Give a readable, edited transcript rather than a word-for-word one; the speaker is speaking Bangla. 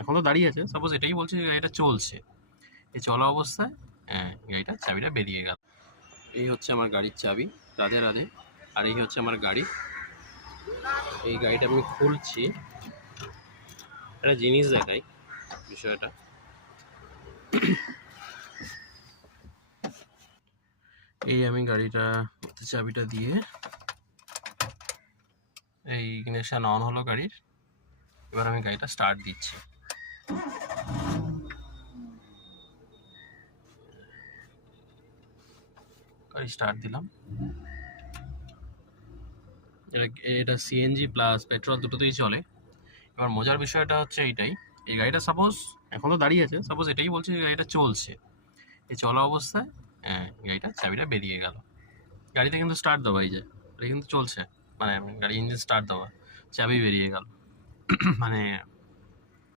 এখনো দাঁড়িয়ে আছে, সাপোজ এটাই বলছে যে গাড়িটা চলছে। এই চলা অবস্থায় গাড়িটা চাবিটা বেরিয়ে গেল। এই হচ্ছে আমার গাড়ির চাবি, রাধে রাধে। আর এই হচ্ছে আমার গাড়ি। এই গাড়িটা আমি খুলছি, একটা জিনিস দেখাই বিষয়টা। এই আমি গাড়িটা চাবিটা দিয়ে এই ইগনিশন অন হলো গাড়ির। এবার আমি গাড়িটা স্টার্ট দিচ্ছি। গাড়ি স্টার্ট দিলাম। এটা সিএনজি প্লাস পেট্রোল দুটোতেই চলে। এবার মজার বিষয়টা হচ্ছে এইটাই, এই গাড়িটা সাপোজ এখনো দাঁড়িয়ে আছে, সাপোজ এটাই বলছে যে গাড়িটা চলছে। এই চলা অবস্থায় গাড়িটা চাবিটা বেরিয়ে গেল। গাড়িতে কিন্তু স্টার্ট দেওয়া, এই যে গাড়ি কিন্তু চলছে, মানে গাড়ি ইঞ্জিন স্টার্ট দেওয়া, চাবি বেরিয়ে গেল। মানে